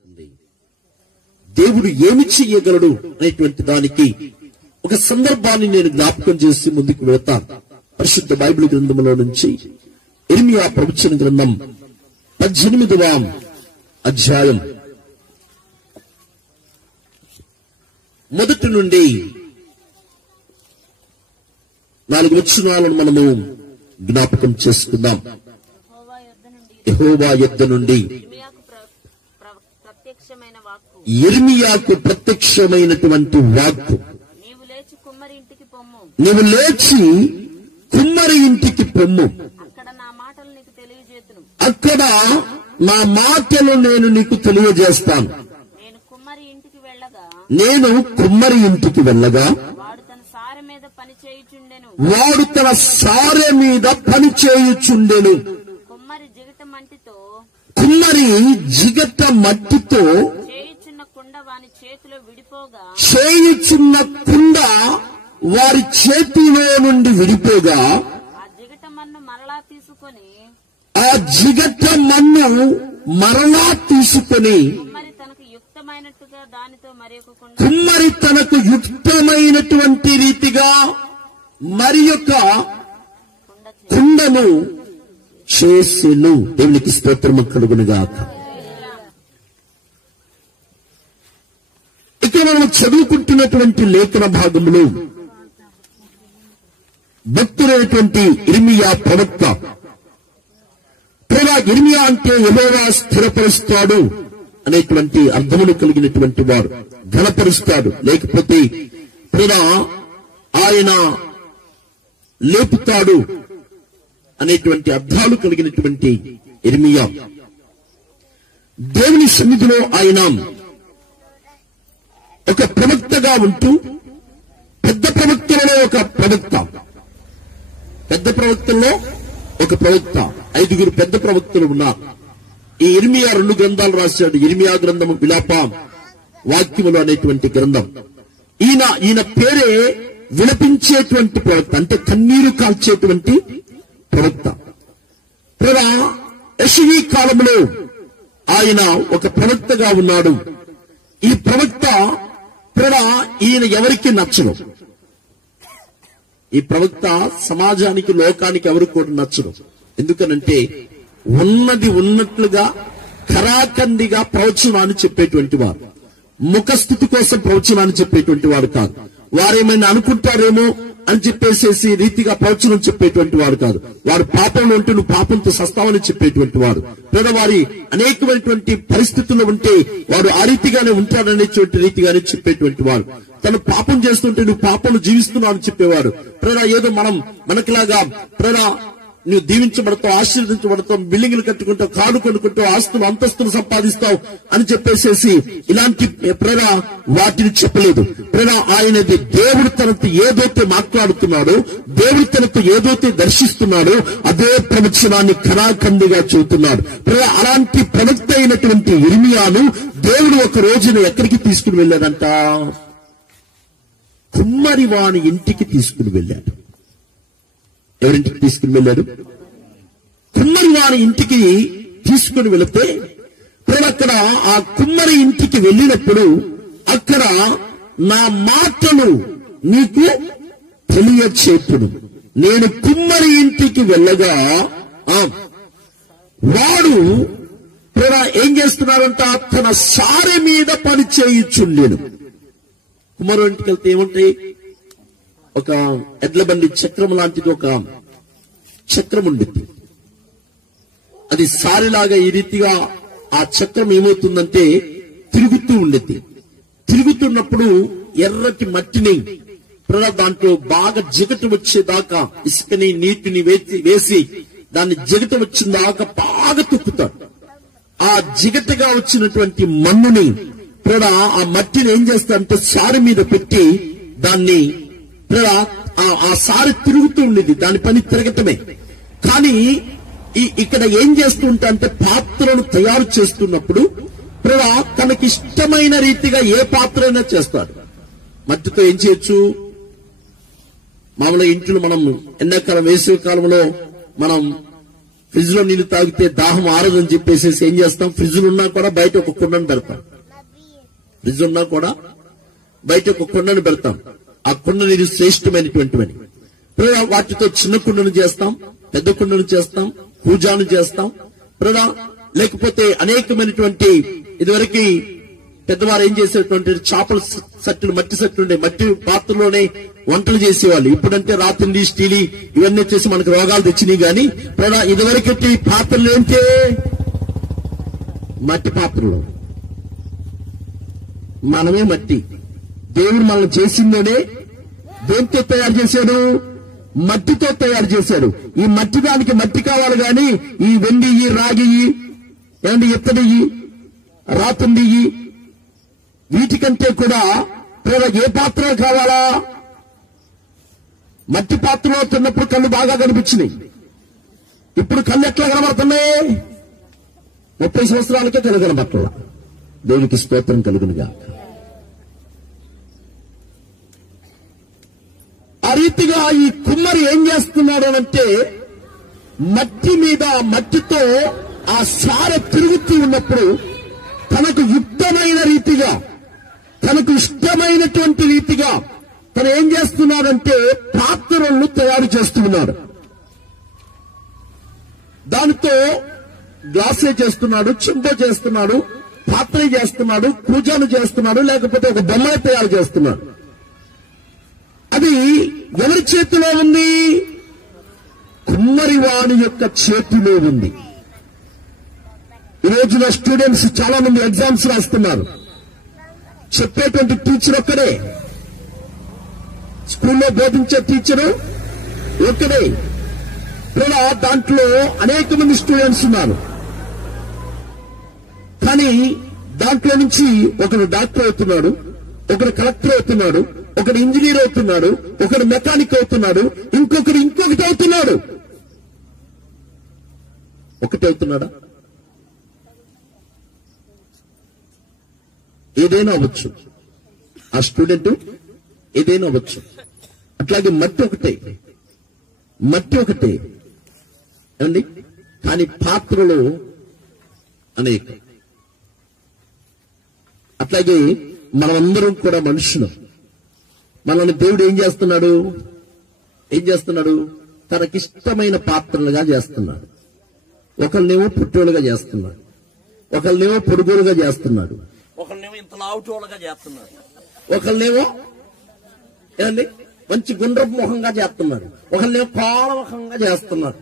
చేస్తుంది. దేవుడు ఏమి చెయ్యగలడు అనేటువంటి దానికి ఒక సందర్భాన్ని నేను జ్ఞాపకం చేసి ముందుకు వెళతాను. పరిశుద్ధ బైబిల్ గ్రంథంలో నుంచి ఇర్మియా ప్రవచన గ్రంథం 18వ అధ్యాయం మొదటి నుండి 4 వచనాలను మనము జ్ఞాపకం చేసుకుందాం. యెహోవా యొద్ద నుండి ఇర్మియాకు ప్రత్యక్షమైనటువంటి వాక్కు, నీవు లేచి కుమ్మరి ఇంటికి పొమ్ము, అక్కడ నా మాటలు నేను నీకు తెలియజేస్తాను. నేను కుమ్మరి ఇంటికి వెళ్ళగా వాడు తన సారె మీద పని చేయుచుండెను. కుమ్మరి జిగట మట్టితో చేయుచున్న కుండ వారి చేతిలో నుండి విడిపోగా ఆ జిగట మన్ను మరలా తీసుకొని కుమ్మరి తనకు యుక్తమైనటువంటి రీతిగా మరి యొక్క కుండను చేసెను. దేవునికి స్తోత్రము కలుగునుగాక. ఇక్కడ మనం చదువుకుంటున్నటువంటి లేఖన భాగంలో భక్తుడైనటువంటి ఇర్మియా ప్రవక్త, ఇర్మియా అంటే యెహోవా స్థిరపరుస్తాడు అనేటువంటి అర్థములు కలిగినటువంటి వాడు, ఘనపరుస్తాడు, లేకపోతే ఆయన లేపుతాడు అనేటువంటి అర్థాలు కలిగినటువంటి ఇర్మియా దేవుని సన్నిధిలో ఆయన ఒక ప్రవక్తగా ఉంటూ పెద్ద ప్రవక్తలలో ఒక ప్రవక్త, పెద్ద ప్రవక్తల్లో ఒక ప్రవక్త, 5 పెద్ద ప్రవక్తలు ఉన్నారు. ఈ ఇర్మియా 2 గ్రంథాలు రాశాడు. ఇర్మియా గ్రంథము, విలాప వాక్యములు అనేటువంటి గ్రంథం. ఈయన పేరే విలపించేటువంటి ప్రవక్త, అంటే కన్నీరు కాల్చేటువంటి ప్రవక్త. యెషయా కాలంలో ఆయన ఒక ప్రవక్తగా ఉన్నాడు. ఈ ప్రవక్త ఈయన ఎవరికి నచ్చడు. ఈ ప్రవక్త సమాజానికి, లోకానికి ఎవరికి కూడా నచ్చడు. ఎందుకనంటే ఉన్నది ఉన్నట్లుగా ఖరాఖండిగా ప్రవచనాన్ని చెప్పేటువంటి వారు, ముఖస్థితి కోసం ప్రవచనాన్ని చెప్పేటువంటి వాడు కాదు. వారేమైనా అనుకుంటారేమో అని చెప్పేసేసి రీతిగా ప్రవచనం చెప్పేటువంటి వాడు కాదు. వారు పాపంలో ఉంటే నువ్వు పాపంతో సస్తావని చెప్పేటువంటి వాడు. పేదవారి అనేకమైనటువంటి పరిస్థితుల్లో ఉంటే వాడు ఆ రీతిగానే ఉంటాడనేటువంటి రీతిగానే చెప్పేటువంటి వాడు. తను పాపం చేస్తుంటే నువ్వు పాపంలో జీవిస్తున్నావు అని చెప్పేవాడు. ఏదో మనకిలాగా నువ్వు దీవించబడతావు, ఆశీర్వదించబడతావు, బిల్డింగ్లు కట్టుకుంటావు, కారు కొనుక్కుంటావు, ఆస్తులు అంతస్తులు సంపాదిస్తావు అని చెప్పేసేసి ఇలాంటి వాటిని చెప్పలేదు. ఆయనది దేవుడు తనతో ఏదైతే మాట్లాడుతున్నాడో, దేవుడు తనతో ఏదైతే దర్శిస్తున్నాడో అదే ప్రవచనాన్ని ఖరాఖండిగా చెబుతున్నాడు. అలాంటి ప్రవక్త అయినటువంటి ఇర్మియాను దేవుడు ఒక రోజున ఎక్కడికి తీసుకుని వెళ్ళాడంట? కుమ్మరి వాని ఇంటికి తీసుకుని వెళ్ళాడు. ఎవరింటికి తీసుకుని వెళ్ళాడు? కుమ్మరి వారి ఇంటికి తీసుకుని వెళితే అక్కడ ఆ కుమ్మరి ఇంటికి వెళ్ళినప్పుడు అక్కడ నా మాటలు నీకు తెలియచేపును. నేను కుమ్మరి ఇంటికి వెళ్ళగా వాడు ఏం చేస్తున్నాడంట? తన సారె మీద పని చేయుచుండెను. కుమ్మరి ఇంటికి వెళ్తే ఏముంటాయి? ఒక ఎడ్ల బండి చక్రం లాంటిది ఒక చక్రం ఉండిద్ది. అది సారిలాగా ఈ రీతిగా ఆ చక్రం ఏమవుతుందంటే తిరుగుతూ ఉండిద్ది. తిరుగుతున్నప్పుడు ఎర్రటి మట్టిని దాంట్లో బాగా జిగట వచ్చేదాకా ఇసుకని నీటిని వేసి దాన్ని జిగట వచ్చిన దాకా బాగా తొక్కుతాడు. ఆ జిగటగా వచ్చినటువంటి మన్నుని ఆ మట్టిని ఏం చేస్తాడంటే సారి మీద పెట్టి దాన్ని ఆ సారి తిరుగుతూ ఉండేది. దాని పని తిరగటమే. కానీ ఇక్కడ ఏం చేస్తుంటా అంటే పాత్రను తయారు చేస్తున్నప్పుడు తనకి ఇష్టమైన రీతిగా ఏ పాత్ర అయినా చేస్తాడు. మట్టితో ఏం చేయొచ్చు? మామూలుగా ఇంట్లో మనం ఎండాకాలం, వేసవి కాలంలో మనం ఫ్రిడ్జ్ లో నీళ్లు తాగితే దాహం ఆరదని చెప్పేసి ఏం చేస్తాం, ఫ్రిడ్జ్ ఉన్నా కూడా బయట ఒక కుండను పెడతాం. ఫ్రిడ్జ్ ఉన్నా కూడా బయట ఒక కుండను పెడతాం. ఆ కుండ నీరు శ్రేష్టమైనటువంటివని. వాటితో చిన్న కుండను చేస్తాం, పెద్ద కుండను చేస్తాం, పూజాను చేస్తాం. లేకపోతే అనేకమైనటువంటి ఇదివరకు పెద్దవారు ఏం చేసేటువంటి చేపల సట్టులు, మట్టి సట్టులు ఉండే, మట్టి పాత్రలోనే వంటలు చేసేవాళ్ళు. ఇప్పుడంటే రాత్రి స్టీలి ఇవన్నీ వచ్చేసి మనకు రోగాలు తెచ్చినాయి. కానీ ఇదివరకటి పాత్రలు ఏంటి, మట్టి పాత్రలు. మనమే మట్టి. దేవుడు మనల్ని చేసిందనే దేంతో తయారు చేశాడు, మట్టితో తయారు చేశాడు. ఈ మట్టి దానికి మట్టి కావాలి గాని ఈ వెండి, రాగి, ఇత్తడి, రాతుండి వీటికంటే కూడా ఏ పాత్ర కావాలా? మట్టి పాత్రలో తిన్నప్పుడు కళ్ళు బాగా కనిపించినాయి. ఇప్పుడు కళ్ళు ఎట్లా కనబడుతున్నాయి? 30 సంవత్సరాలకే కళ్ళు కనబట్టాల. దేవునికి స్తోత్రం కలుగునుగా. ఆ రీతిగా ఈ కుమ్మరి ఏం చేస్తున్నాడు అంటే, మట్టి మీద మట్టితో ఆ సార తిరుగుతూ ఉన్నప్పుడు తనకు యుక్తమైన రీతిగా, తనకు ఇష్టమైనటువంటి రీతిగా తను ఏం చేస్తున్నాడంటే పాత్రలను తయారు చేస్తున్నాడు. దానితో గ్లాసే చేస్తున్నాడు, చెంబో చేస్తున్నాడు, పాత్ర చేస్తున్నాడు, పూజను చేస్తున్నాడు, లేకపోతే ఒక బొమ్మని తయారు చేస్తున్నాడు. అది ఎవరి చేతిలో ఉంది? కుమ్మరివాణి యొక్క చేతిలో ఉంది. ఈ రోజున స్టూడెంట్స్ చాలా మంది ఎగ్జామ్స్ రాస్తున్నారు. చెప్పేటువంటి టీచర్ ఒక్కడే, స్కూల్లో బోధించే టీచరు ఒక్కడే. దాంట్లో అనేక మంది స్టూడెంట్స్ ఉన్నారు. కానీ దాంట్లో నుంచి ఒకడు డాక్టర్ అవుతున్నాడు, ఒకడు కలెక్టర్ అవుతున్నాడు, ఒకడు ఇంజనీర్ అవుతున్నాడు, ఒకడు మెకానిక్ అవుతున్నాడు, ఇంకొకటి అవుతున్నాడు. ఒకటి అవుతున్నాడా? ఏదైనా అవ్వచ్చు. ఆ స్టూడెంట్ ఏదైనా అవ్వచ్చు. అట్లాగే మట్టి ఒకటే అండి. కానీ పాత్రలు అనేక. అట్లాగే మనమందరం కూడా మనుషులు. మనల్ని దేవుడు ఏం చేస్తున్నాడు? తనకిష్టమైన పాత్రలుగా చేస్తున్నాడు. ఒకళ్ళనేమో పుట్టోలుగా చేస్తున్నాడు, ఒకళ్ళనేమో పొడుగోలుగా చేస్తున్నాడు, ఒకళ్ళనేమో ఇంత లావుటోలుగా చేస్తున్నాడు, ఒకళ్ళనేమో ఏమండి మంచి గుండ్రపు ముఖంగా చేస్తున్నాడు, ఒకళ్ళనేమో కోలముఖంగా చేస్తున్నాడు,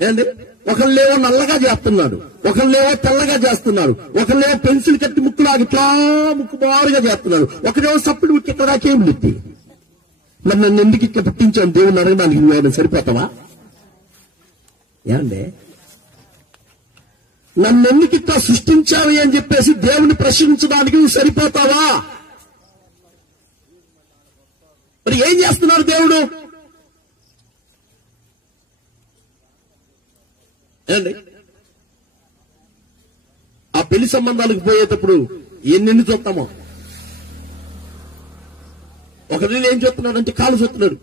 ఏండి ఒకళ్ళేమో నల్లగా చేస్తున్నాడు, ఒకళ్ళేమో తెల్లగా చేస్తున్నాడు, ఒకళ్ళేమో పెన్సిల్ కట్టి ముక్కులాగా ఇట్లా ముక్కు బారుగా చేస్తున్నాడు, ఒకరేమో సప్పుడు ముక్కు ఇక్కడ దాకేం నెత్తి. మరి నన్ను ఎందుకు ఇట్లా పుట్టించాను దేవుని అడగడానికి నువ్వు సరిపోతావా? ఏమండి నన్ను ఎందుకు ఇట్లా సృష్టించావి అని చెప్పేసి దేవుని ప్రశ్నించడానికి నువ్వు సరిపోతావా? మరి ఏం చేస్తున్నాడు దేవుడు? ఏమండి ఆ పెళ్లి సంబంధాలకు పోయేటప్పుడు ఎన్ని చూస్తామో. ఒకరిని ఏం చూస్తున్నాడు అంటే కాలు చూస్తున్నాడు,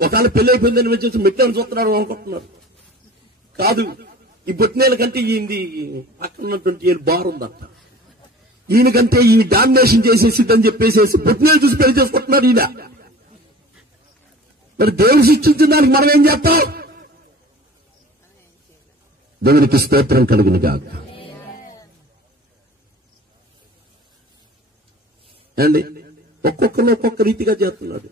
ఒకవేళ పెళ్లి అయిపోయిందని వచ్చేసి మెట్లను చూస్తున్నాడు అనుకుంటున్నాడు. కాదు, ఈ బొట్టినేల కంటే ఈయనది పక్కన ఉన్నటువంటి ఏళ్ళు బారుందంట, ఈయనకంటే ఈ డామినేషన్ చేసేసిద్దని చెప్పేసి బొట్టినేలు చూసి పెళ్లి చేసుకుంటున్నాడు ఈయన. మరి దేవుడు సృష్టించిన దానికి మనం ఏం చేస్తాం? దేవునికి స్తోత్రం కలుగును గాక. అండి ఒక్కొక్కరు ఒక్కొక్క రీతిగా చేస్తున్నాడు.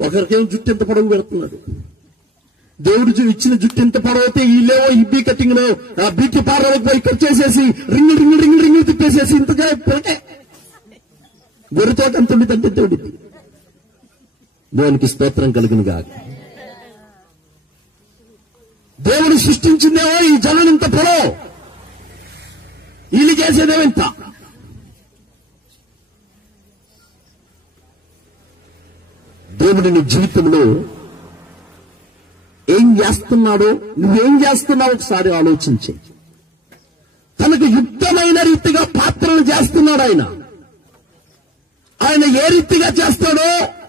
ఒకరికేమో జుట్టు ఎంత పొడవు పెడుతున్నాడు. దేవుడు ఇచ్చిన జుట్టు ఎంత పొడవుతే వీళ్ళేమో ఇబ్బీ కటింగ్ లో ఆ బ్యూటీ పార్లర్కి పోయి కట్ చేసేసి రింగులు తిప్పేసేసి ఇంతగా పోతే గొర్రెతోట ఎంత ఉండి అంతే ఉండిద్ది. దేవునికి స్తోత్రం కలుగును గాక. దేవుడు సృష్టించిందేమో ఈ జనం ఇంత పొడవు, వీళ్ళు చేసేదేమో ఇంత. దేవుడు నీ జీవితంలో ఏం చేస్తున్నాడో, నువ్వేం చేస్తున్నావు ఒకసారి ఆలోచించే. తనకు యుక్తమైన రీతిగా పాత్రలు చేస్తున్నాడు ఆయన. ఆయన ఏ రీతిగా చేస్తాడో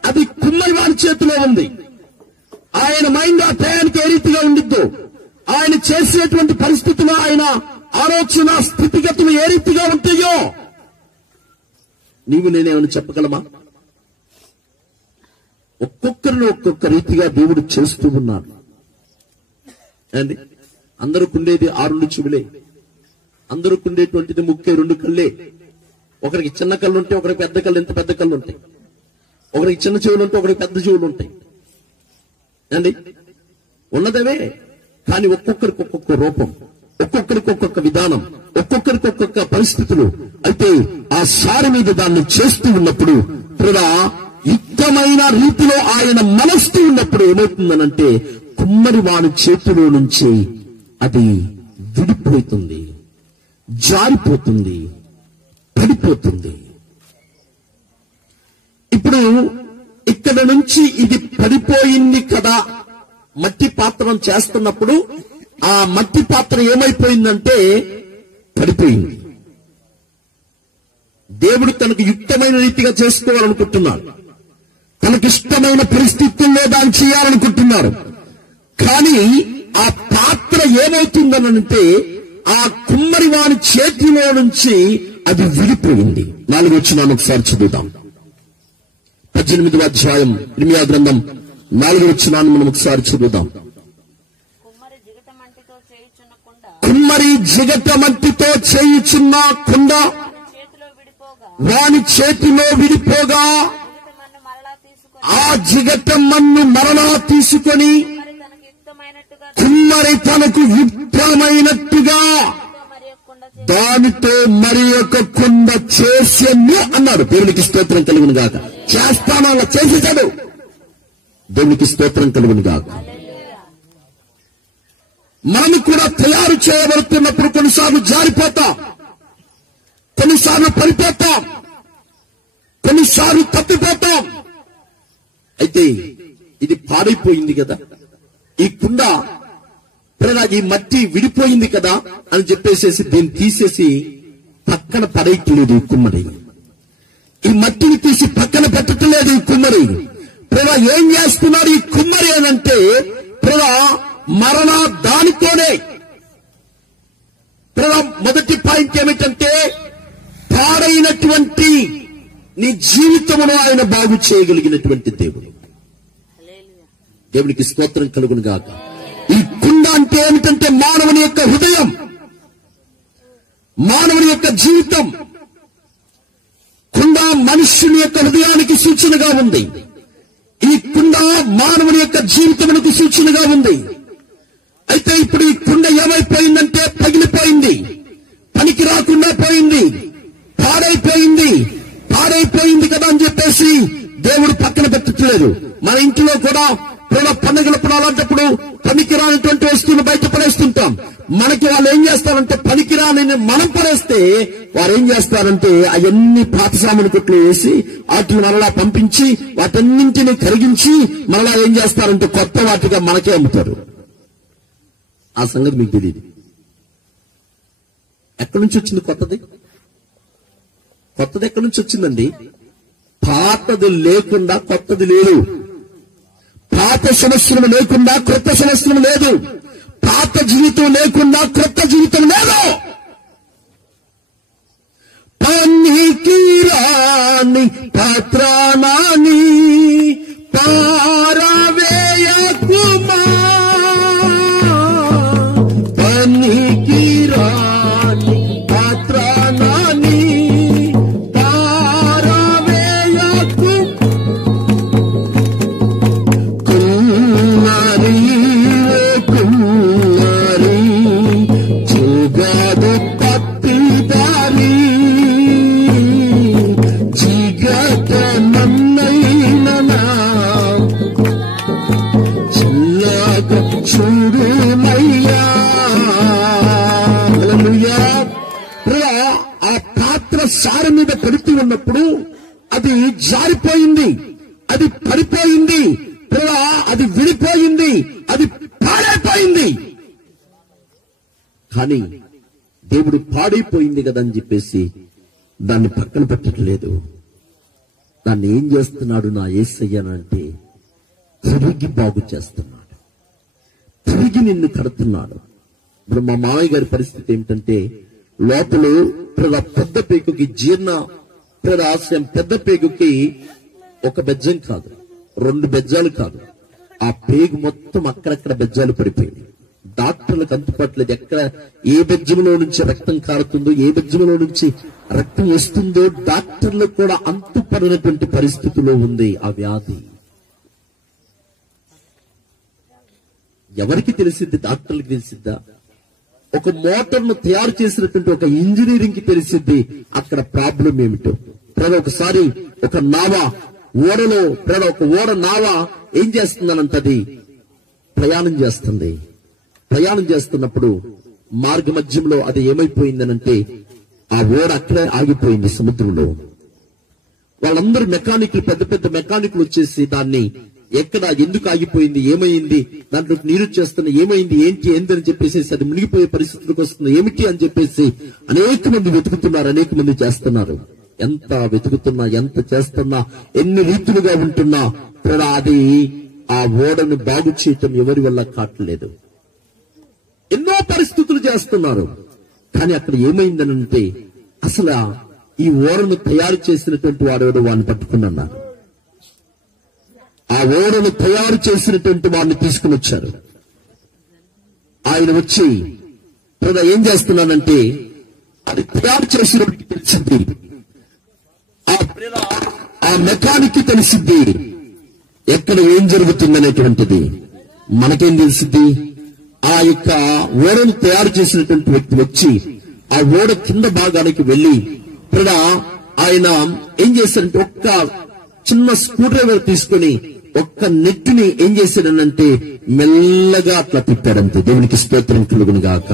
అది కుమ్మరి వారి చేతిలో ఉంది. ఆయన మైండ్ ఆ టయానికి ఏ రీతిగా ఉండిద్దో, ఆయన చేసేటువంటి పరిస్థితులు, ఆయన ఆలోచన స్థితిగతులు ఏ రీతిగా ఉంటాయో నీవు నేనేమని చెప్పగలమా? ఒక్కొక్కరిని ఒక్కొక్క రీతిగా దేవుడు చేస్తూ ఉన్నాడు అండి. అందరికి ఉండేది 6 చెవులే, అందరికి ఉండేటువంటిది ముక్కే 2 కళ్ళే. ఒకరికి చిన్న కళ్ళు ఉంటాయి, ఒకరికి పెద్ద కళ్ళు, ఎంత పెద్ద కళ్ళు ఉంటాయి. ఒకరికి చిన్న చెవులు ఉంటాయి, ఒకరికి పెద్ద చెవులు ఉంటాయి అండి. ఉన్నదవే, కానీ ఒక్కొక్కరికి ఒక్కొక్క రూపం, ఒక్కొక్కరికి ఒక్కొక్క విధానం, ఒక్కొక్కరికి ఒక్కొక్క పరిస్థితులు. అయితే ఆ సారి మీద దాన్ని చేస్తూ ఉన్నప్పుడు కూడా యుక్తమైన రీతిలో ఆయన మనస్తూ ఉన్నప్పుడు ఏమవుతుందనంటే కుమ్మరి వాని చేతిలో నుంచి అది విడిపోతుంది, జారిపోతుంది, పడిపోతుంది. ఇప్పుడు ఇక్కడ నుంచి ఇది పడిపోయింది కదా, మట్టి పాత్రం చేస్తున్నప్పుడు ఆ మట్టి పాత్ర ఏమైపోయిందంటే పడిపోయింది. దేవుడు తనకు యుక్తమైన రీతిగా చేసుకోవాలనుకుంటున్నాడు, తనకిష్టమైన పరిస్థితుల్లో దాన్ని చేయాలనుకుంటున్నారు. కానీ ఆ పాత్ర ఏమవుతుందనంటే ఆ కుమ్మరి వాని చేతిలో నుంచి అది విడిపోయింది. 4వ వచనాన్ని ఒకసారి చదువుదాం. 18వ అధ్యాయం ఇర్మియా గ్రంథం 4వ వచనాన్ని మనం ఒకసారి చదువుదాం. కుమ్మరి జిగట మట్టితో చేయుచున్న కుండ వాని చేతిలో విడిపోగా ఆ జిగట మన్ను మరలా తీసుకొని కుమ్మరి తనకు యుక్తమైనట్టుగా దానితో మరి ఒక కుండ చేసేను అన్నాడు. దేవునికి స్తోత్రం కలుగును గాక. చేస్తాను, అలా చేసేశాడు. దేవునికి స్తోత్రం కలుగును గాక. మనం కూడా తయారు చేయబడుతున్నప్పుడు కొన్నిసార్లు జారిపోతాం, కొన్నిసార్లు పడిపోతాం, కొన్నిసార్లు తప్పిపోతాం. అయితే ఇది పాడైపోయింది కదా, ఈ కుండ ఈ మట్టి విడిపోయింది కదా అని చెప్పేసేసి దీన్ని తీసేసి పక్కన పడేయట్లేదు ఈ కుమ్మరి. ఈ మట్టిని తీసి పక్కన పెట్టట్లేదు ఈ కుమ్మరి. ఏం చేస్తున్నాడు ఈ కుమ్మరి అనంటే మరణ దానితోనే. మొదటి పాయింట్ ఏమిటంటే పాడైనటువంటి నీ జీవితమును ఆయన బాగు చేయగలిగినటువంటి దేవుడు. దేవునికి స్తోత్రం కలుగును గాక. ఈ కుండ అంటే ఏమిటంటే మానవుని యొక్క హృదయం, మానవుని యొక్క జీవితం. కుండ మనుష్యుని యొక్క హృదయానికి సూచనగా ఉంది. ఈ కుండ మానవుని యొక్క జీవితమునకు సూచనగా ఉంది. అయితే ఇప్పుడు ఈ కుండ ఏమైపోయిందంటే పగిలిపోయింది, పనికి రాకుండా పోయింది, పాడైపోయింది. పాడైపోయింది కదా అని చెప్పేసి దేవుడు పక్కన పెట్టట్లేదు. మన ఇంట్లో కూడా పండుగలప్పుడు అలాంటప్పుడు పనికిరానటువంటి వస్తువులు బయట పడేస్తుంటాం. మనకి వాళ్ళు ఏం చేస్తారంటే పనికిరాని మనం పడేస్తే వారు ఏం చేస్తారంటే అవన్నీ పాత సామాను కొట్లు వేసి వాటిని మరలా పంపించి వాటన్నింటినీ కరిగించి మరలా ఏం చేస్తారంటే కొత్త వాటిగా మనకే అమ్ముతారు. ఆ సంగతి మీకు తెలియదు. ఎక్కడి నుంచి వచ్చింది కొత్తది? కొత్తది ఎక్కడి నుంచి వచ్చిందండి? పాతది లేకుండా కొత్తది లేదు. పాత సంవత్సరం లేకుండా కొత్త సంవత్సరం లేదు. పాత జీవితం లేకుండా కొత్త జీవితం లేదు. పనికిరాని పాత్రానాని పారవేయకుమా, పనికిరాని పాత్రానాని పారవేయకు. కుమ్మరి కుమ్మరి జగదు పత్తిదారి జిగట నన్నైనా చిల్లక చూడుమయ్యా. హల్లెలూయా. ఆ పాత్ర సారి మీద పెడుతూ ఉన్నప్పుడు అది జారిపోయింది, అది పడిపోయింది, అది విడిపోయింది, అది పాడైపోయింది. కానీ దేవుడు పాడైపోయింది కదా అని చెప్పేసి దాన్ని పక్కన పెట్టట్లేదు. దాన్ని ఏం చేస్తున్నాడు నా యేసయ్య అంటే తిరిగి బాగు చేస్తున్నాడు, తిరిగి నిన్ను కడుతున్నాడు. ఇప్పుడు మా మామయ్య గారి పరిస్థితి ఏమిటంటే, లోపల పెద్ద పేగుకి జీర్ణ ఆశయం, పెద్ద పేగుకి ఒక బెజ్జం కాదు, 2 బెజ్జాలు కాదు, ఆ పేగు మొత్తం అక్కడక్కడ బెజ్జాలు పడిపోయింది. డాక్టర్లకు అంతుపట్టలేదు. ఎక్కడ ఏ బెజ్జంలో నుంచి రక్తం కారుతుందో, ఏ బెజ్జంలో నుంచి రక్తం వస్తుందో డాక్టర్లకు కూడా అంతుపడినటువంటి పరిస్థితిలో ఉంది ఆ వ్యాధి. ఎవరికి తెలిసిద్ది? డాక్టర్లకు తెలిసిద్దా? ఒక మోటార్ను తయారు చేసినటువంటి ఒక ఇంజనీరింగ్ కి తెలిసిద్ది అక్కడ ప్రాబ్లం ఏమిటో. ఒకసారి ఒక నావ ఓడలో ఒక ఓడ నావ ఏం చేస్తుందనంటది, ప్రయాణం చేస్తుంది. ప్రయాణం చేస్తున్నప్పుడు మార్గ మధ్యంలో అది ఏమైపోయిందనంటే, ఆ ఓడ అక్కడే ఆగిపోయింది సముద్రంలో. వాళ్ళందరూ మెకానికులు, పెద్ద పెద్ద మెకానికులు వచ్చేసి దాన్ని ఎక్కడ, ఎందుకు ఆగిపోయింది, ఏమైంది, దాంట్లో నీరు చేస్తున్నా, ఏమైంది, ఏంటని చెప్పేసి అది మునిగిపోయే పరిస్థితులకు వస్తుంది, ఏమిటి అని చెప్పేసి అనేక మంది వెతుకుతున్నారు, అనేక మంది చేస్తున్నారు. ఎంత వెతుకుతున్నా, ఎంత చేస్తున్నా, ఎన్ని రీతులుగా ఉంటున్నా అది ఆ ఓడను బాగు చేయటం ఎవరి వల్ల కావట్లేదు. ఎన్నో పరిస్థితులు చేస్తున్నారు. కానీ అక్కడ ఏమైందనంటే, అసలు ఈ ఓడను తయారు చేసినటువంటి వాడు వాడిని పట్టుకున్నారు. ఆ ఓడను తయారు చేసినటువంటి వాడిని తీసుకుని వచ్చారు. ఆయన వచ్చి ఏం చేస్తున్నానంటే, అది తయారు చేసినట్టు తెలిసింది, ఆ మెకానిక్ తెలిసిద్ది ఎక్కడ ఏం జరుగుతుందనేటువంటిది. మనకేం తెలిసిద్ది? ఆ యొక్క ఓడను తయారు చేసినటువంటి వ్యక్తి వచ్చి ఆ ఓడ కింద భాగానికి వెళ్లి ఆయన ఏం చేశారంటే, ఒక్క చిన్న స్క్రూ డ్రైవర్ తీసుకుని ఒక్క నెట్టుని ఏం చేశాడనంటే మెల్లగా అట్లా తిప్పాడంతే. దేవునికి స్తోత్రం కలుగును గాక.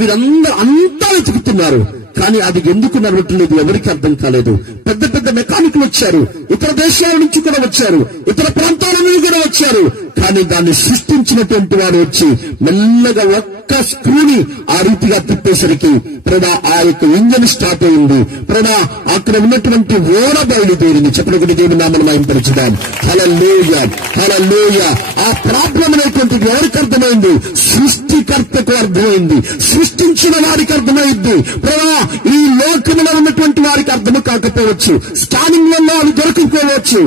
వీరందరూ అంతా వెతుకుతున్నారు, కానీ అది ఎందుకు నడవట్లేదు ఎవరికి అర్థం కాలేదు. పెద్ద పెద్ద మెకానికులు వచ్చారు, ఇతర దేశాల నుంచి కూడా వచ్చారు, ఇతర ప్రాంతాల నుంచి కూడా వచ్చారు. కానీ దాన్ని సృష్టించినటువంటి వాడు వచ్చి మెల్లగా ఒక్క స్క్రూని ఆ రీతిగా తిప్పేసరికి ఆ యొక్క ఇంజన్ స్టార్ట్ అయింది. అక్కడ ఉన్నటువంటి ఓడ బయలుదేరింది. చెప్పినటువంటి దేవుని నామమున మహిమపరచుదాం. హల్లెలూయా, హల్లెలూయా. ఆ ప్రాబ్లం అనేటువంటిది ఎవరికి అర్థమైంది? సృష్టికర్తకు అర్థమైంది, సృష్టించిన వారికి అర్థమైంది. ఈ లోకములో ఉన్నటువంటి వారికి అర్థము కాకపోవచ్చు, స్కానింగ్ వల్ల అవి దొరకకపోవచ్చు,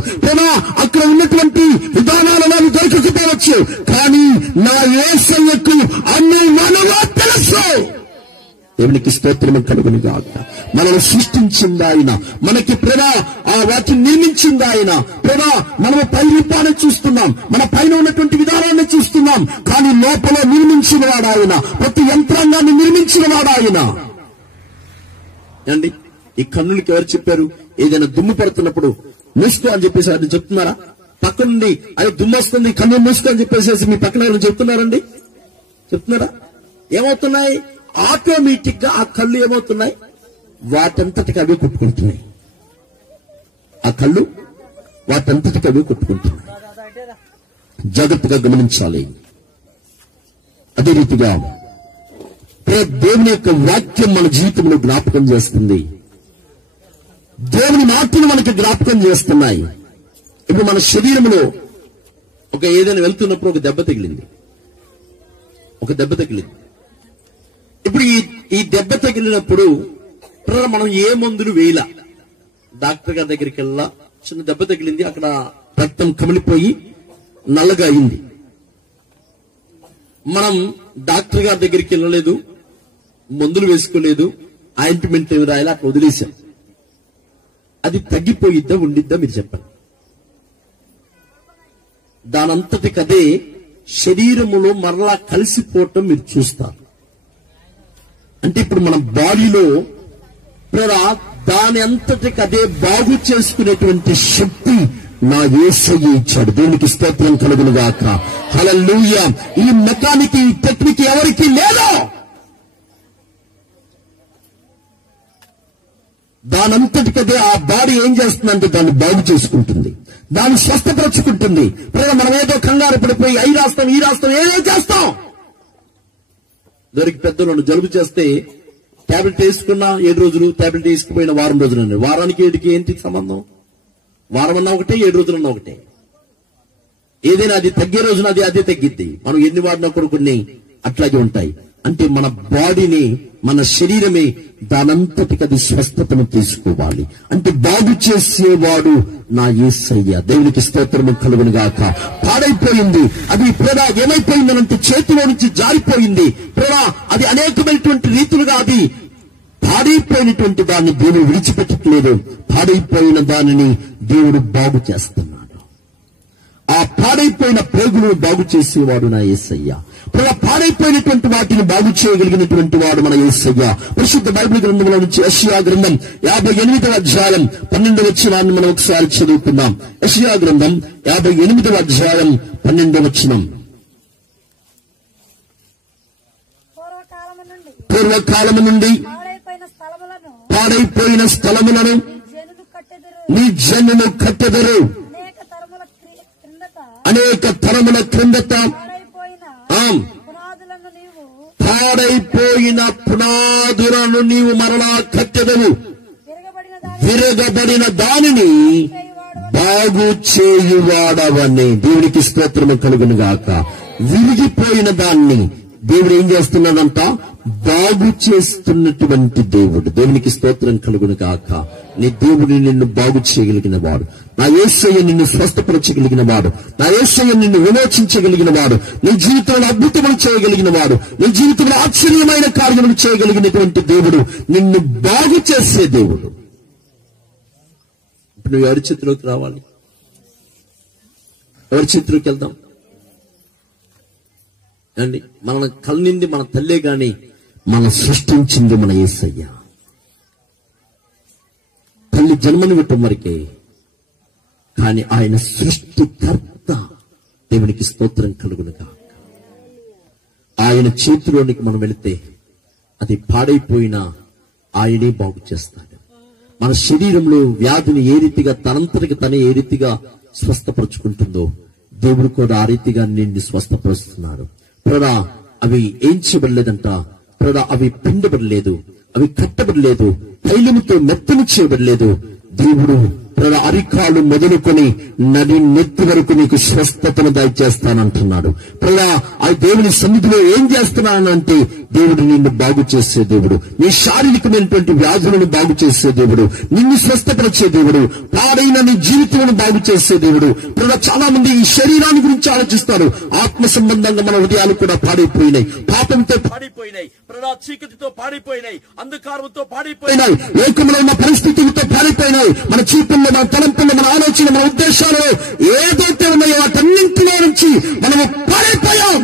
అక్కడ ఉన్నటువంటి విధానాలలో అవి దొరకకపోవచ్చు. కానీ నా యేసయ్యకు అన్ని మనలో తెలుసు. దేవునికి స్తోత్రము కలుగును గాక. మనల్ని సృష్టించింది ఆయన, మనకి వాటిని నిర్మించింది ఆయన. మనము పై రూపాన్ని చూస్తున్నాం, మన పైన ఉన్నటువంటి విధానాన్ని చూస్తున్నాం, కానీ లోపల నిర్మించిన వాడు ఆయన, ప్రతి యంత్రాంగాన్ని నిర్మించిన వాడు ఆయన. అండి, ఈ కన్నులకి ఎవరు చెప్పారు? ఏదైనా దుమ్ము పడుతున్నప్పుడు మూసుకో అని చెప్పేసి అది చెప్తున్నారా? పక్క నుండి అది దుమ్ము వస్తుంది, కన్ను మూసుకో అని చెప్పేసి మీ పక్కన ఎవరు చెప్తున్నారండి? చెప్తున్నారా? ఏమవుతున్నాయి? ఆటోమేటిక్ గా ఆ కళ్ళు ఏమవుతున్నాయి? వాటంతటికి అవే కొట్టుకుంటున్నాయి. ఆ కళ్ళు వాటంతటికి అవే కొట్టుకుంటున్నాయి. జాగ్రత్తగా గమనించాలి. అదే రీతిగా దేవుని యొక్క వాక్యం మన జీవితంలో జ్ఞాపకం చేస్తుంది. దేవుని మాటలు మనకి జ్ఞాపకం చేస్తున్నాయి. ఇప్పుడు మన శరీరంలో ఏదైనా వెళ్తున్నప్పుడు ఒక దెబ్బ తగిలింది. ఇప్పుడు ఈ దెబ్బ తగిలినప్పుడు మనం ఏ మందులు వేయాల? డాక్టర్ గారి దగ్గరికి వెళ్ళా, చిన్న దెబ్బ తగిలింది, అక్కడ రక్తం కమిలిపోయి నల్లగా అయింది. మనం డాక్టర్ గారి దగ్గరికి వెళ్ళలేదు, మందులు వేసుకోలేదు, ఆయింట్మెంట్ ఏమి రాయాలి, అట్లా వదిలేశాం. అది తగ్గిపోయిద్దా ఉండిద్దా? మీరు చెప్పండి. దానంతటికదే శరీరములో మరలా కలిసిపోవటం మీరు చూస్తారు. అంటే ఇప్పుడు మన బాడీలో దాని అంతటికి అదే బాగు చేసుకునేటువంటి శక్తి నా యేసయ్య ఇచ్చాడు. దేవునికి స్తోత్రం కలుగును గాక. హల్లెలూయా. ఈ మెకానిక్, ఈ టెక్నిక్ ఎవరికి లేదు. దానంతటికదే ఆ బాడీ ఏం చేస్తుందంటే దాన్ని బాగు చేసుకుంటుంది, దాన్ని స్వస్థపరచుకుంటుంది. మనం ఏదో కంగారు పడిపోయి అయి రాస్తాం, ఈ రాస్తాం, ఏదో చేస్తాం. దొరికి పెద్దలు జలుబు చేస్తే టాబ్లెట్ వేసుకున్నా 7 రోజులు, టాబ్లెట్ వేసుకుపోయిన వారం రోజులు. వారానికి 7కి ఏంటి సంబంధం? వారం అన్నా ఒకటే, 7 రోజులన్నా ఒకటే. ఏదైనా అది తగ్గే రోజున అదే తగ్గిద్ది. మనం ఎన్ని వాడినా కూడా కొన్ని అట్లాగే ఉంటాయి. అంటే మన బాడీని, మన శరీరమే దానంతటికి అది స్వస్థతను తీసుకోవాలి. అంటే బాగు చేసేవాడు నా యేసయ్య. దేవునికి స్తోత్రము కలుగును గాక. పాడైపోయింది అది ప్రేమ ఏమైపోయిందనంటే చేతిలో నుంచి జారిపోయింది ప్రేమ. అది అనేకమైనటువంటి రీతులుగా అది పాడైపోయినటువంటి దాన్ని దేవుడు విడిచిపెట్టట్లేదు. పాడైపోయిన దానిని దేవుడు బాగు చేస్తున్నాడు. ఆ పాడైపోయిన ప్రేగులను బాగు చేసేవాడు నా యేసయ్య. పాడైపోయినటువంటి వాటిని బాగు చేయగలిగినటువంటి వాడు మన యేసయ్య. పరిశుద్ధ బైబిల్ గ్రంథంలో నుంచి యెషయా గ్రంథం 58వ అధ్యాయం 12వ వచనాన్ని మనం ఒకసారి చదువుకుందాం. యెషయా గ్రంథం 58వ అధ్యాయం 12వ వచనం. పూర్వకాలము నుండి పాడైపోయిన స్థలములను నీ జనులు కట్టెదరు. అనేక తరముల క్రిందట పాడైపోయిన పునాదులను నీవు మరలా కట్టెదవు. విరగబడిన దానిని బాగు చేయువాడవని. దేవునికి స్తోత్రము కలుగును గాక. విరిగిపోయిన దాన్ని దేవుడు ఏం చేస్తున్నాడంట? బాగు చేస్తున్నటువంటి దేవుడు. దేవునికి స్తోత్రం కలుగును గాక. నీ దేవుడు నిన్ను బాగు చేయగలిగిన వాడు. నా యేసయ్య నిన్ను స్వస్థపరచగలిగిన వాడు. నా యేసయ్య నిన్ను విమోచించగలిగిన వాడు. నీ జీవితంలో అద్భుతములు చేయగలిగిన వాడు. నీ జీవితంలో ఆశ్చర్యమైన కార్యములు చేయగలిగినటువంటి దేవుడు. నిన్ను బాగు చేసే దేవుడు. ఇప్పుడు నువ్వు ఎవరి చేతిలోకి రావాలి? ఎవరి చేతిలోకి వెళ్దాం అండి? మన కళ్ళనింది మన తల్లే గాని మనం సృష్టించింది మన యేసయ్య. తల్లి జన్మనివ్వటం వరకే, కానీ ఆయన సృష్టికర్త. దేవునికి స్తోత్రం కలుగునుగా. ఆయన చేతిలోనికి మనం వెళితే అది పాడైపోయినా ఆయనే బాగు చేస్తాడు. మన శరీరంలో వ్యాధిని ఏ రీతిగా తనంతటికి తనే ఏ రీతిగా స్వస్థపరుచుకుంటుందో దేవుడు కూడా ఆ రీతిగా నిన్ను స్వస్థపరుస్తున్నాడు. ప్రదా అవి ఏం చేయబడలేదంట. ప్రదా అవి పిండబడలేదు, అవి కట్టబడలేదు, తైలముతో మెత్తను చేయబడలేదు. దేవుడు ప్రదా అరికాలు మొదలుకొని నది నెత్తి వరకు నీకు స్వస్థతను దయచేస్తానంటున్నాడు. ప్రదా ఆ దేవుని సన్నిధిలో ఏం చేస్తున్నానంటే దేవుడు నిన్ను బాగు చేసే దేవుడు. నీ శారీరకమైనటువంటి వ్యాధులను బాగు చేసే దేవుడు. నిన్ను స్వస్థపరిచే దేవుడు. పాడైన నీ జీవితాలను బాగు చేసే దేవుడు. ప్రదా చాలా మంది ఈ శరీరాన్ని గురించి ఆలోచిస్తారు. ఆత్మ సంబంధంగా మన హృదయాలు కూడా పాడైపోయినాయి. పాపంతో పాడైపోయినాయి. ప్రదా చీకటితో పాడైపోయినాయి. అంధకారంతో పాడైపోయినాయి. లోకంలో ఉన్న పరిస్థితులతో పాడైపోయినాయి. మన జీవితంలో, మన తలంపుల్లో, మన ఆలోచన, మన ఉద్దేశాలు ఏదైతే ఉన్నాయో వాటన్నింటిలో నుంచి మనము పాడైపోయాం.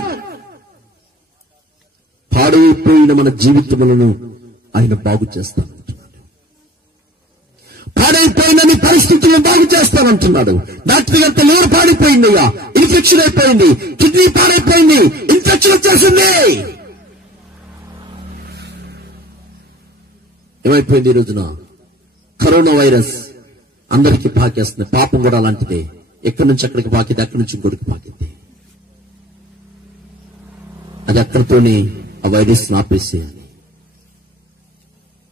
పాడైపోయిన మన జీవితములను ఆయన బాగు చేస్తానంటున్నాడు. పాడైపోయిన నీ పరిస్థితులను బాగు చేస్తానంటున్నాడు. డాక్టర్ గారితో లివర్ పాడైపోయిందయ్యా, ఇన్ఫెక్షన్ అయిపోయింది, కిడ్నీ పాడైపోయింది, ఇన్ఫెక్షన్ వచ్చేసింది. ఏమైపోయింది ఈ రోజున? కరోనా వైరస్ అందరికీ పాకేస్తుంది. పాపం కూడా అలాంటిదే. ఎక్కడి నుంచి అక్కడికి పాకింది, అక్కడి నుంచి ఇంకోటికి పాకింది. అది అక్కడితోనే ఆ వైరస్ ఆపేసేయాలి.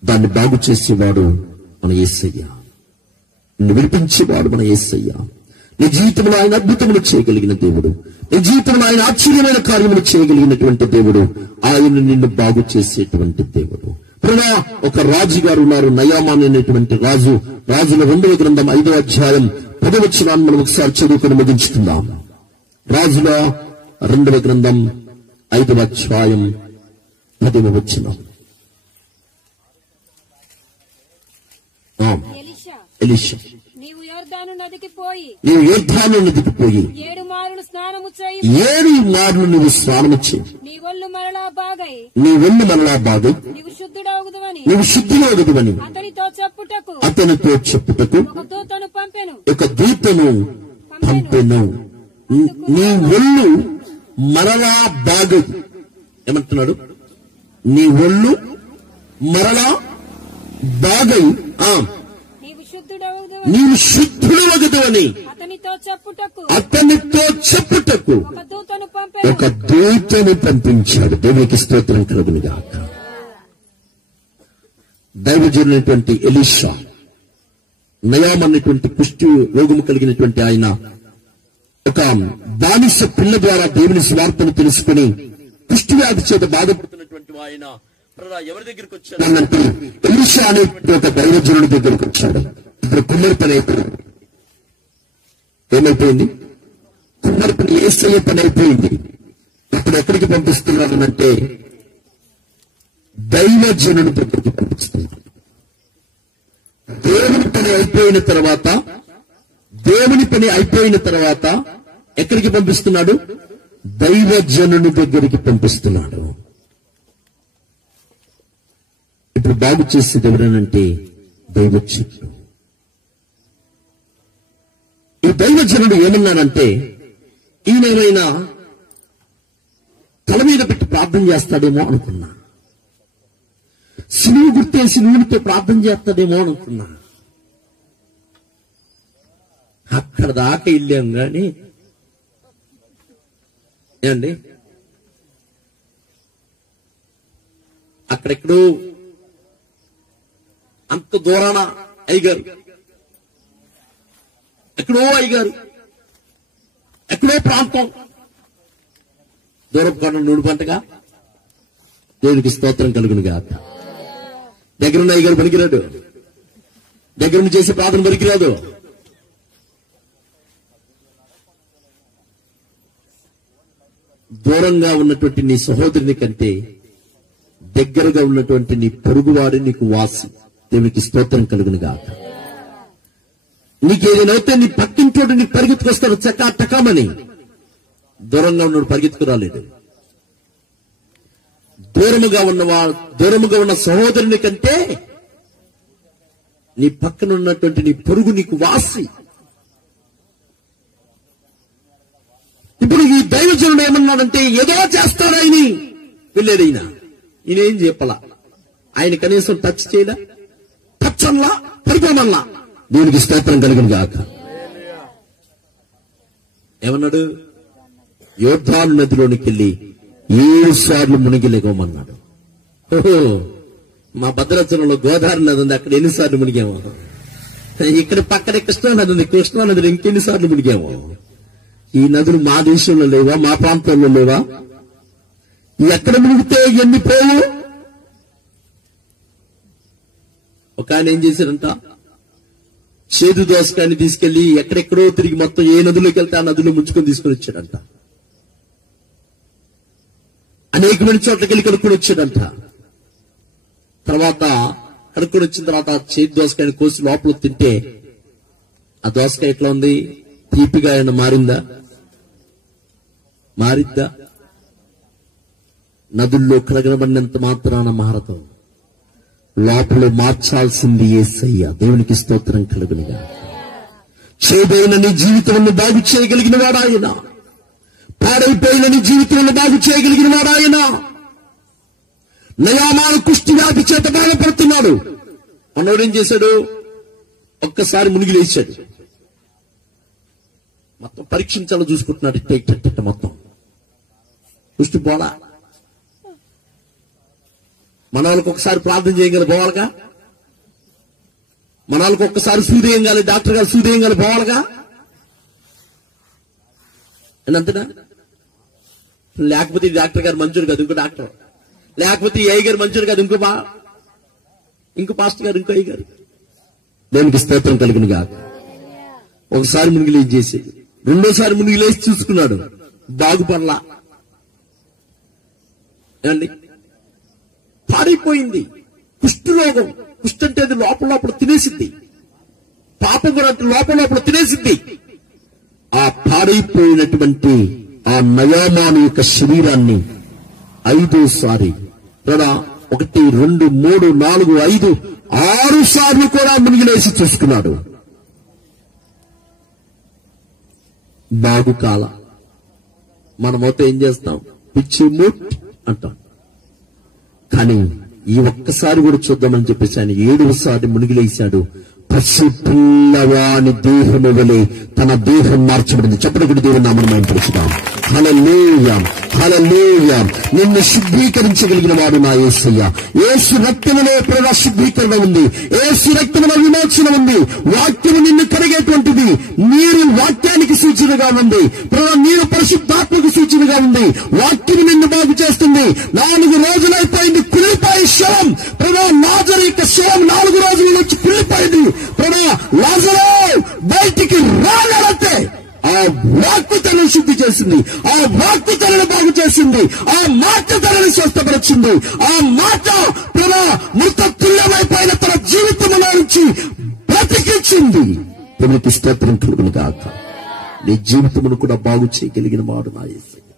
దాన్ని బాగు చేసేవాడు మన యేసయ్య. నిన్ను విడిపించేవాడు మన యేసయ్య. నీ జీవితంలో ఆయన అద్భుతములు చేయగలిగిన దేవుడు. నీ జీవితంలో ఆయన ఆశ్చర్యమైన కార్యములు చేయగలిగినటువంటి దేవుడు. ఆయన నిన్ను బాగు చేసేటువంటి దేవుడు. ప్రియా, ఒక రాజు గారు ఉన్నారు, నయామాన్ అనేటువంటి రాజు. రాజుల 2వ గ్రంథం 5వ అధ్యాయం 10వ వచనాన్ని మనం ఒకసారి చదువుకుని ముగించుకుందాం. రాజుల 2వ గ్రంథం 5వ అధ్యాయం 10వ వచనం. ఎలీషా, నీవు యొర్దాను నదికి పోయి 7 మార్లు స్నానము చేయి. 7 మార్లు నువ్వు స్నానము చేయి. నీ ఒళ్ళు మరలా బాగై నీవు శుద్ధుడవుదువని అతనితో చెప్పుటకు ఒక దూతను పంపెను. నీ ఒళ్ళు మరలా బాగై. ఏమంటున్నాడు? నీ ఒళ్ళు మరలా బాగై నీవు శుద్ధుడవగుదువని అతనితో చెప్పుటకు ఒక దూతను పంపించాడు. దేవునికి స్తోత్రం కలుగును గాక. దైవజనుడైనటువంటి ఎలీషా, నయామ్ అన్నటువంటి కుష్టి రోగము కలిగినటువంటి ఆయన ఒక బానిస పిల్ల ద్వారా దేవుని స్వార్థను తెలుసుకుని కుష్ఠవ్యాధి చేత బాధపడుతున్నటువంటి ఆయన ఎవరి దగ్గరికి వచ్చాడు? ఎలీషా అనే ఒక దైవజనుడి దగ్గరికి వచ్చాడు. ఇప్పుడు కుమ్మరి పని అయిపోయింది. ఏమైపోయింది? కుమ్మరి పని యేసయ్య పని అయిపోయింది. ఇప్పుడు ఎక్కడికి పంపిస్తున్నారనంటే దైవజనుడి దగ్గరికి పంపిస్తున్నారు. దేవుని పని అయిపోయిన తర్వాత ఎక్కడికి పంపిస్తున్నాడు? దైవజనుని దగ్గరికి పంపిస్తున్నాడు. ఇప్పుడు బాగు చేసేది ఎవరనంటే దైవజనుడు. ఈ దైవజనుడు ఏమన్నానంటే, ఈయనైనా తల మీద పెట్టి ప్రార్థన చేస్తాడేమో అనుకున్నా, సిలువ గుర్తేసి నూనెతో ప్రార్థన చేస్తాడేమో అనుకున్నా. అక్కడ దాకా వెళ్ళాం గాని ఏమండి, అక్కడెక్కడో అంత దూరాన అయ్యగారు, ఎక్కడో అయ్యగారు, ఎక్కడో ప్రాంతం, దూరపు కొండ నూనె పంటగా దేవునికి స్తోత్రం కలుగునుగా. దగ్గరున్న అయ్యగారు పనికిరాడు, దగ్గరుండి చేసే ప్రార్థన పనికిరాదు. దూరంగా ఉన్నటువంటి నీ సహోదరుని కంటే దగ్గరగా ఉన్నటువంటి నీ పొరుగువాడు నీకు వాసి. దేవునికి స్తోత్రం కలుగునుగా. నీకేదైతే నీ పక్కింటోడు నీకు పరిగెత్తుకొస్తాడు చకాటకమని, దూరంగా ఉన్నాడు పరిగెత్తుకురాలేదు. దూరముగా ఉన్న సహోదరుని కంటే నీ పక్కన ఉన్నటువంటి నీ పొరుగు నీకు వాసి. ఇప్పుడు ఈ దైవజనుడు ఏమన్నాడంటే, ఏదో చేస్తాడాయని వెళ్ళాడు. ఈయనేం చెప్పలా, ఆయన కనీసం టచ్ చేయలా, టచ్ అల్లా, పరిపాలనలా. దేవునికి స్తోత్రం కలుగును గాక. ఏమన్నాడు? యోర్దాను నదిలోనికి వెళ్ళి 7 సార్లు మునిగి లెగమన్నాడు. ఓహో, మా భద్రాచలంలో గోదావరి నది ఉంది, అక్కడ ఎన్నిసార్లు మునిగామో. ఇక్కడ పక్కనే కృష్ణా నది ఉంది, కృష్ణా నదిలో ఇంకెన్నిసార్లు మునిగామో. ఈ నదులు మా దేశంలో లేవా, మా ప్రాంతంలో లేవా? ఎక్కడ మునిగితే ఎన్ని పోవు. ఒక ఆయన ఏం చేశారంట, చేదు దోసకాయని తీసుకెళ్లి ఎక్కడెక్కడో తిరిగి మొత్తం ఏ నదిలోకి వెళ్తే ఆ నదిలో ముంచుకొని తీసుకుని వచ్చాడంట. అనేకమైన చోట్లకి వెళ్ళి కనుక్కొని వచ్చాడంట. తర్వాత కనుక్కొని వచ్చిన తర్వాత చేదు దోసకాయని కోసి లోపల తింటే ఆ దోసకాయ ఎట్లా ఉంది? తీపిగా ఏమైనా మారిద్దా? నదుల్లో కలగబడినంత మాత్రాన మారదు. లోపల మార్చాల్సింది యేసయ్య. దేవునికి స్తోత్రం కలుగునుగా. చేదైన నీ జీవితాన్ని బాగు చేయగలిగిన వాడాయన, పాడైపోయిన నీ జీవితాన్ని బాగు చేయగలిగిన వాడాయన. నయామాను కుష్టి వ్యాధి చేత బాధపడుతున్నాడు. అన్నోడేం చేశాడు? ఒక్కసారి మునిగి లేచాడు. మొత్తం పరీక్షించాలో చూసుకుంటున్నాడు. ఇట్ట మొత్తం కుష్టి పోలా. మన వాళ్ళకి ఒకసారి ప్రార్థన చేయగల పోవాలిగా, మన వాళ్ళకి ఒక్కసారి సూదేయంగాలి, డాక్టర్ గారు సూదేయంగాలి పోవాలిగా. అంతేనా? లేకపోతే డాక్టర్ గారు మంచోడు కాదు, ఇంకో డాక్టర్. లేకపోతే ఈ అయ్య గారు మంచోడు కాదు, ఇంకో పాస్టర్ గారు, ఇంకో అయ్య గారు. దేవునికి స్తోత్రం కలుగునుగా. ఒకసారి మునిగి లేచి చేసి, రెండోసారి మునిగి లేచి చూసుకున్నాడు, బాగుపడలా. ఏమండి, పాడైపోయింది. కుష్ఠరోగం. కుష్ఠ అంటే అది లోపల తినేసింది. పాపం కూడా అంటే లోపల తినేసింది. ఆ పాడైపోయినటువంటి ఆ నయామాను యొక్క శరీరాన్ని 5 సారి 1, 2, 3, 4, 5, 6 సార్లు కూడా మునిగిలేసి చూసుకున్నాడు. బాగు కాల. మనమైతే ఏం చేస్తాం? పిచ్చి మూట్ అంటాం. కానీ ఈ ఒక్కసారి కూడా చూద్దామని చెప్పేసి ఆయన 7వ సారి మునిగిలేశాడు. పసి పిల్లవాని దేహము వలె తన దేహం మార్చబడింది. చెప్పడానికి దేవుని నామమున మనం పిలుచుదాం. హల్లెలూయా. హల్లెలూయా. నిన్ను శుద్ధీకరించగలిగిన వాడు నా యేసయ్య. యేసు రక్తములో ప్రభు శుద్ధీకరణ ఉంది, యేసు రక్తములో విమోచన ఉంది. వాక్యము నిన్ను కడిగేటువంటిది. నీరు వాక్యానికి సూచనగా ఉంది ప్రభు, నీరు పరిశుద్ధాత్మకు సూచనగా ఉంది. వాక్యము నిన్ను బాగు చేస్తుంది. 4 రోజులైపోయింది కుళ్ళిపోయే శవం ప్రభు, లాజరు యొక్క శవం 4 రోజుల నుంచి కుళ్ళిపోయింది ప్రభు. లాజరు బయటికి రాగలంటే ఆ వాక్కు తనను శుద్ధి చేసింది, ఆ వాక్కు తనను బాగు చేసింది, ఆ మాట తనను స్వస్థపరిచింది. ఆ మాట ప్రభు మృత తుల్యమైపోయిన తన జీవితంలో నుంచి బ్రతికించింది. ప్రభుకి స్తోత్రం కలుగును గాక. నీ జీవితమును కూడా బాగు చేయగలిగిన వాడు నా యేసయ్య.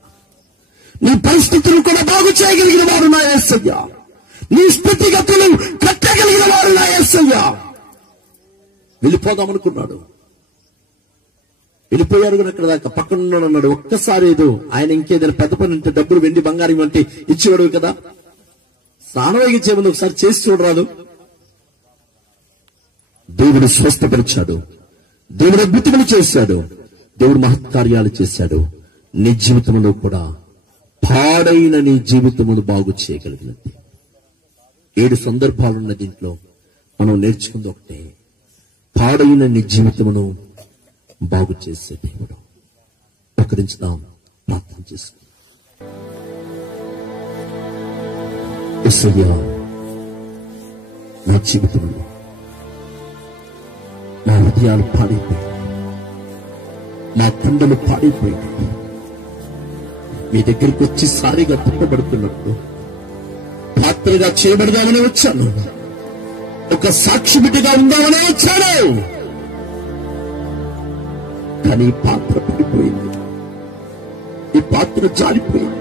నీ పరిస్థితులను కూడా బాగు చేయగలిగిన వాడు నా యేసయ్య. నీ స్థితిగతులు కట్టగలిగిన వాడు నా యేసయ్య. వెళ్ళిపోదామనుకున్నాడు, వెళ్ళిపోయారు కూడా అక్కడ దాకా. పక్కన ఉన్నాడు అన్నాడు. ఒక్కసారి ఏదో ఆయన ఇంకేదైనా పెద్ద పని ఉంటే డబ్బులు వెండి బంగారం అంటే ఇచ్చేవాడు కదా. స్నానం ఇచ్చేముందు ఒకసారి చేసి చూడరాదు. దేవుడు స్వస్థపరిచాడు, దేవుడు అద్భుతములు చేశాడు, దేవుడు మహత్కార్యాలు చేశాడు. నీ జీవితంలో కూడా పాడైన నీ జీవితమును బాగు చేయగలిగినది. 7 సందర్భాలున్న దీంట్లో మనం నేర్చుకుంది ఒకటే, పాడైన నీ జీవితమును బాగు చేసే దేవుడు. ఒకరించుదాం, ప్రార్థన చేసుకుందాం. యేసయ్యా, నా జీవితంలో నా హృదయాలు పాడైపోయాయి, నా కుండలు పాడైపోయాయి. మీ దగ్గరికి వచ్చి సారిగా తిప్పబడుతున్నప్పుడు పాత్రగా చేయబడదామని వచ్చాను, ఒక సాక్షి బిడ్డగా ఉందామని వచ్చాను. కానీ ఈ పాత్ర పడిపోయింది, ఈ పాత్ర జారిపోయింది,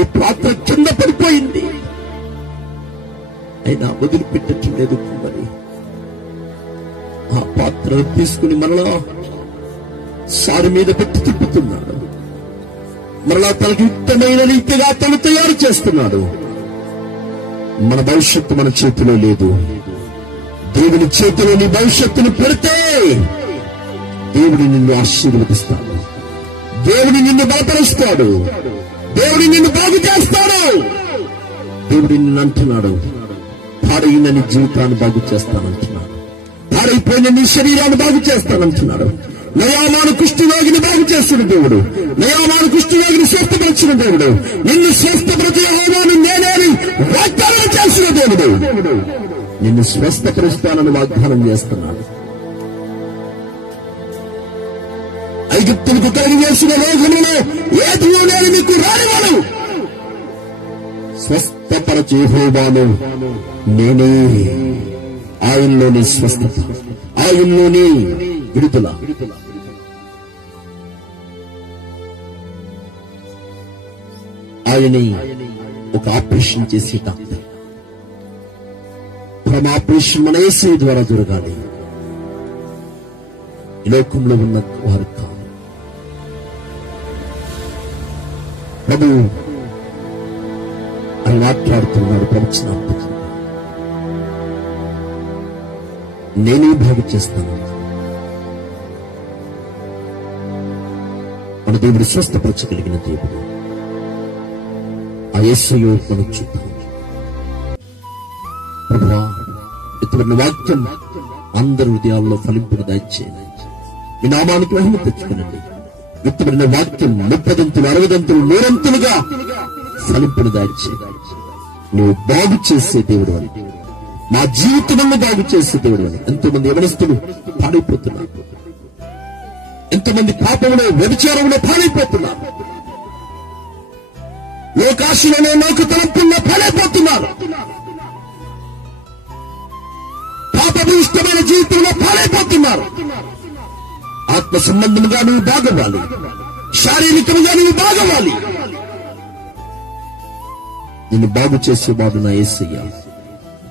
ఈ పాత్ర కింద పడిపోయింది. అయినా వదిలిపెట్టట్లేదు కుమ్మరి. ఆ పాత్రను తీసుకుని మరలా సారి మీద పెట్టి తిప్పుతున్నాడు. మరలా తనకి యుక్తమైన రీతిగా తను తయారు చేస్తున్నాడు. మన భవిష్యత్తు మన చేతిలో లేదు. దేవుని చేతిలో నీ భవిష్యత్తును పెడితే దేవుడు నిన్ను ఆశీర్వదిస్తాడు, దేవుడు నిన్ను బలపరుస్తాడు, దేవుడు నిన్ను బాగు చేస్తాడు. దేవుడు నిన్ను అంటున్నాడు, పాడైన నీ జీవితాన్ని బాగు చేస్తానంటున్నాడు, పాడైపోయిన నీ శరీరాన్ని బాగు చేస్తానంటున్నాడు. నయామాను కుష్ఠరోగిని బాగు చేస్తున్న దేవుడు, నయామాను కుష్ఠరోగిని స్వస్థపరిచిన దేవుడు, నిన్ను స్వస్థపరిచే యెహోవాను నేనే అని వాగ్దానం చేసిన దేవుడు నిన్ను స్వస్థపరుస్తానని వాగ్దానం చేస్తున్నాడు. ఐగుప్తులకు కలిగి చేసిన రోగములో ఏది నేను మీకు రానివాడు. స్వస్థపరచే యెహోవాను నేనే. ఆయనలోని స్వస్థత, ఆయనలోని విడుదల. ఆయనే ఒక ఆపరేషన్ చేసి డాక్టర్. పరమ ఆపరేషన్ మన యేసు ద్వారా జరగాలి. ఈ లోకంలో ఉన్న వారు కాదు. ప్రభు అని మాట్లాడుతున్నాడు ప్రవచనాత్మకంగా. నేనే బాగు చేస్తాను. మన దేవుడు స్వస్థపరచగలిగిన దేవుడు. ఆ యేసయ్య మనం చూద్దాం. ప్రభువా, ఇటువంటి వాక్యం అందరి హృదయాల్లో ఫలింపును దయచేయండి. మీ నామానికి మహిమ తెచ్చుకునండి. విత్తబడిన వాక్యం 30 60 100 ఫలింపును దయచేయండి. నువ్వు బాగు చేసే దేవుడు అని, మా జీవితంలో బాగు చేసే దేవుడు అని. ఎంతో మంది యవనస్తులు పాడైపోతున్నారు, ఎంతోమంది పాపంలో వ్యభిచారంలో పాడైపోతున్నారు, లోకాశలోనే లోక తలంపుల్లో పాడైపోతున్నారు, పాపభూయిష్టమైన జీవితంలో పాడైపోతున్నారు. ఆత్మ సంబంధముగా నువ్వు బాగవ్వాలి, శారీరకంగా నువ్వు బాగవ్వాలి. నిన్ను బాగు చేసేవాడు నా యేసయ్య,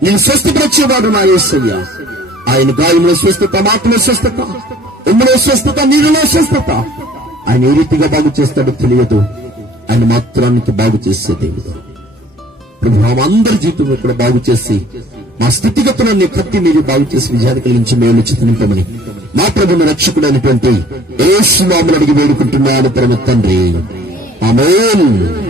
నేను స్వస్థపరిచేవాడు నా యేసయ్య. ఆయన గాయంలో స్వస్థత, మాటలో స్వస్థత, ఉమ్మలో స్వస్థత, నీళ్ళలో స్వస్థత. ఆయన ఏ రీతిగా బాగు చేస్తాడో తెలియదు. ఆయన మాత్రానికి బాగు చేసే దేవుడు. ప్రభు అందరి జీవితంలో కూడా బాగు చేసి, మా స్థితిగతులన్నీ కత్తి మీరు బాగు చేసి విజయాన్ని కలిగించి మేలు చిత్తనింపమని మా ప్రభుని రక్షకుడు అయినటువంటి యేసు నామమున అడిగి వేడుకుంటున్నాను పరమ తండ్రి. ఆమేన్.